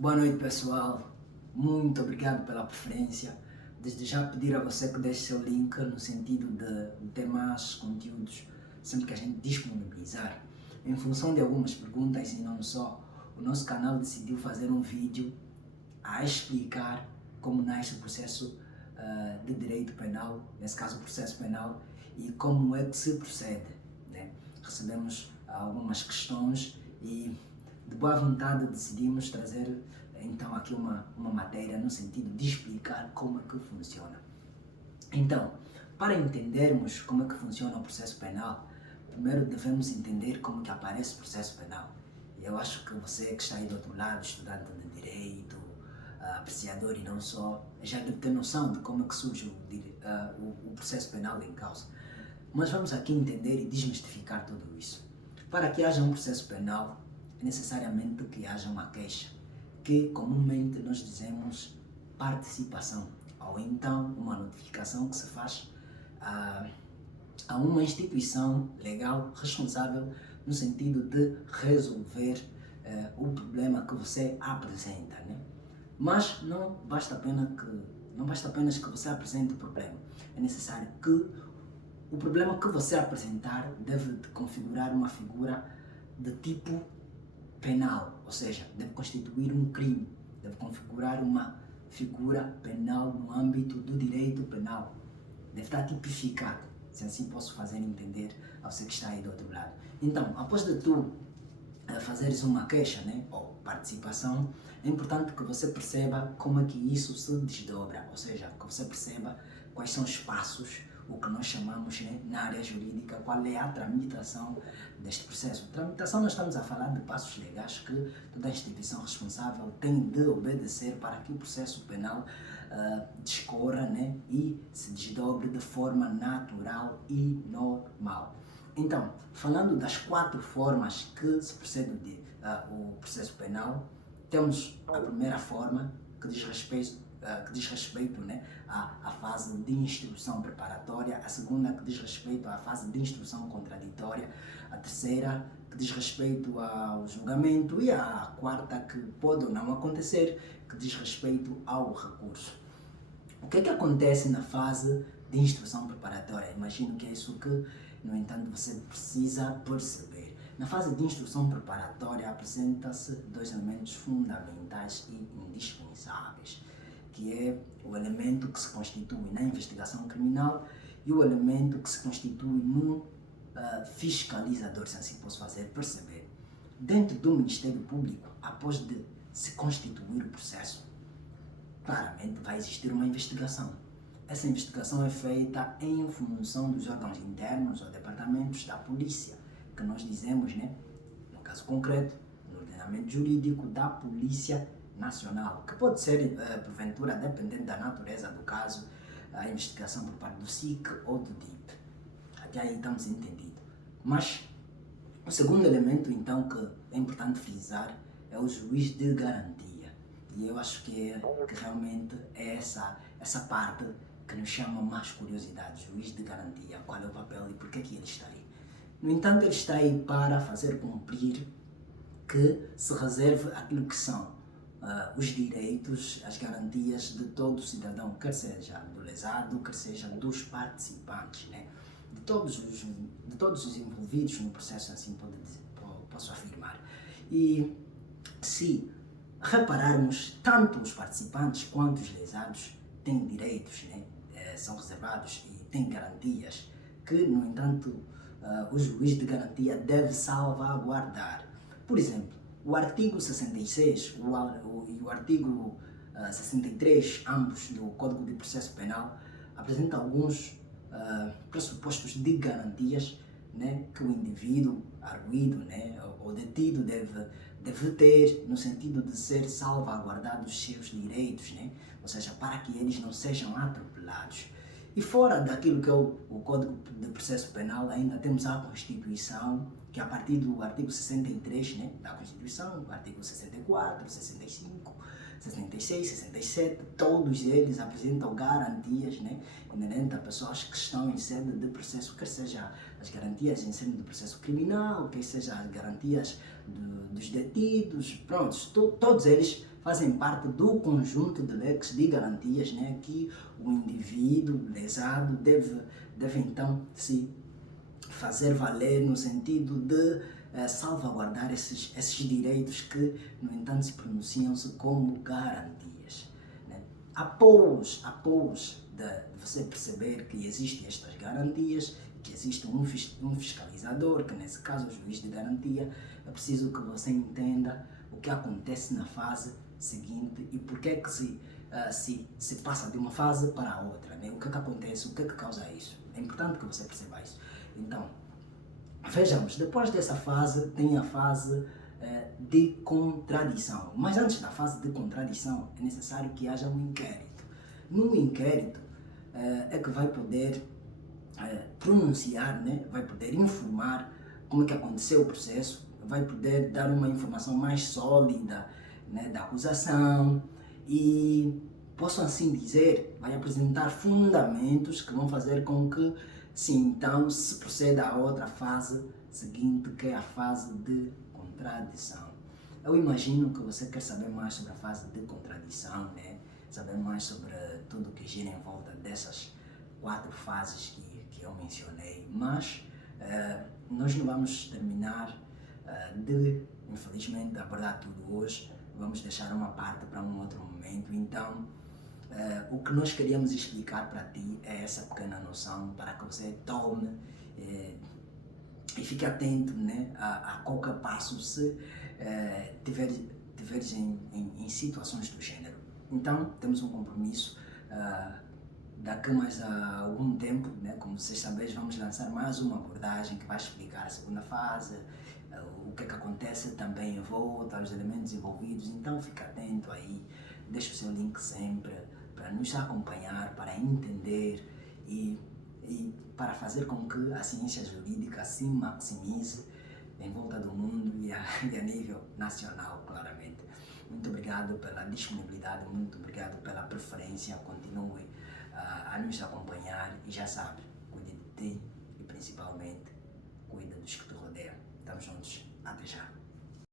Boa noite, pessoal. Muito obrigado pela preferência. Desde já pedir a você que deixe seu link no sentido de ter mais conteúdos sempre que a gente disponibilizar. Em função de algumas perguntas e não só, o nosso canal decidiu fazer um vídeo a explicar como nasce o processo de direito penal, nesse caso o processo penal, e como é que se procede, né? Recebemos algumas questões e de boa vontade decidimos trazer então aqui uma matéria no sentido de explicar como é que funciona. Então, para entendermos como é que funciona o processo penal, primeiro devemos entender como que aparece o processo penal. E eu acho que você que está aí do outro lado, estudante de direito, apreciador e não só, já deve ter noção de como é que surge o processo penal em causa. Mas vamos aqui entender e desmistificar tudo isso. Para que haja um processo penal, é necessariamente que haja uma queixa, que comumente nós dizemos participação, ou então uma notificação que se faz a uma instituição legal responsável no sentido de resolver o problema que você apresenta, né? Mas não basta apenas que você apresente o problema, é necessário que o problema que você apresentar deve configurar uma figura de tipo penal, ou seja, deve constituir um crime, deve configurar uma figura penal no âmbito do direito penal, deve estar tipificado, se assim posso fazer entender a você que está aí do outro lado. Então, após de tu fazeres uma queixa, né, ou participação, é importante que você perceba como é que isso se desdobra, ou seja, que você perceba quais são os passos, o que nós chamamos, né, na área jurídica, qual é a tramitação deste processo. Tramitação, nós estamos a falar de passos legais que toda instituição responsável tem de obedecer para que o processo penal discorra, né, e se desdobre de forma natural e normal. Então, falando das 4 formas que se procede o processo penal, temos a primeira forma que diz respeito, né, à fase de instrução preparatória, a segunda que diz respeito à fase de instrução contraditória, a terceira que diz respeito ao julgamento e a quarta que pode ou não acontecer, que diz respeito ao recurso. O que é que acontece na fase de instrução preparatória? Imagino que é isso que, no entanto, você precisa perceber. Na fase de instrução preparatória apresenta-se 2 elementos fundamentais e indispensáveis, que é o elemento que se constitui na investigação criminal e o elemento que se constitui no fiscalizador, se assim posso fazer perceber. Dentro do Ministério Público, após de se constituir o processo, claramente vai existir uma investigação. Essa investigação é feita em função dos órgãos internos ou departamentos da polícia, que nós dizemos, né, no caso concreto, no ordenamento jurídico da Polícia Nacional, que pode ser, porventura, dependendo da natureza do caso, a investigação por parte do SIC ou do DIP. Até aí estamos entendidos. Mas o segundo elemento, então, que é importante frisar é o juiz de garantia. E eu acho que realmente é essa parte que nos chama mais curiosidade, juiz de garantia, qual é o papel e por que ele está aí. No entanto, ele está aí para fazer cumprir que se reserve aquilo que são os direitos, as garantias de todo cidadão, quer seja do lesado, quer seja dos participantes, né? de todos os envolvidos no processo, assim posso afirmar. E se repararmos, tanto os participantes quanto os lesados têm direitos, né? São reservados e têm garantias que, no entanto, o juiz de garantia deve salvaguardar. Por exemplo, o artigo 66 e o artigo 63, ambos do Código de Processo Penal, apresentam alguns pressupostos de garantias, né, que o indivíduo arguido, né, ou detido deve ter no sentido de ser salvaguardados os seus direitos, né, ou seja, para que eles não sejam atropelados. E fora daquilo que é o Código de Processo Penal, ainda temos a Constituição, que a partir do artigo 63, né, da Constituição, o artigo 64, 65, 66, 67, todos eles apresentam garantias, né, inerentes a pessoas que estão em sede de processo, quer seja as garantias em sede de processo criminal, quer seja as garantias dos detidos, pronto, todos eles fazem parte do conjunto de leques de garantias, né, que o indivíduo lesado deve então se fazer valer no sentido de salvaguardar esses direitos que, no entanto, se pronunciam-se como garantias. Né? Após de você perceber que existem estas garantias, que existe um fiscalizador, que nesse caso é o juiz de garantia, é preciso que você entenda o que acontece na fase seguinte e por que é que se passa de uma fase para a outra, né? O que é que acontece, o que é que causa isso. É importante que você perceba isso. Então, vejamos, depois dessa fase tem a fase de contradição. Mas antes da fase de contradição é necessário que haja um inquérito. No inquérito é que vai poder pronunciar, né? Vai poder informar como é que aconteceu o processo, vai poder dar uma informação mais sólida, né, da acusação e, posso assim dizer, vai apresentar fundamentos que vão fazer com que então se proceda à outra fase seguinte, que é a fase de contradição. Eu imagino que você quer saber mais sobre a fase de contradição, né? Saber mais sobre tudo que gira em volta dessas 4 fases que eu mencionei, mas nós não vamos terminar de, infelizmente, abordar tudo hoje. Vamos deixar uma parte para um outro momento. Então, o que nós queríamos explicar para ti é essa pequena noção para que você tome e fique atento, né, a qualquer passo se tiveres em situações do gênero. Então, temos um compromisso. Daqui mais a algum tempo, né, como vocês sabem, vamos lançar mais uma abordagem que vai explicar a segunda fase, o que é que acontece também em volta, os elementos envolvidos. Então fica atento aí, deixa o seu link sempre para nos acompanhar, para entender e para fazer com que a ciência jurídica se maximize em volta do mundo e a nível nacional, claramente. Muito obrigado pela disponibilidade, muito obrigado pela preferência. Continue a nos acompanhar e já sabe, cuide de ti e principalmente cuida dos que te rodeiam. Estamos juntos. Até já.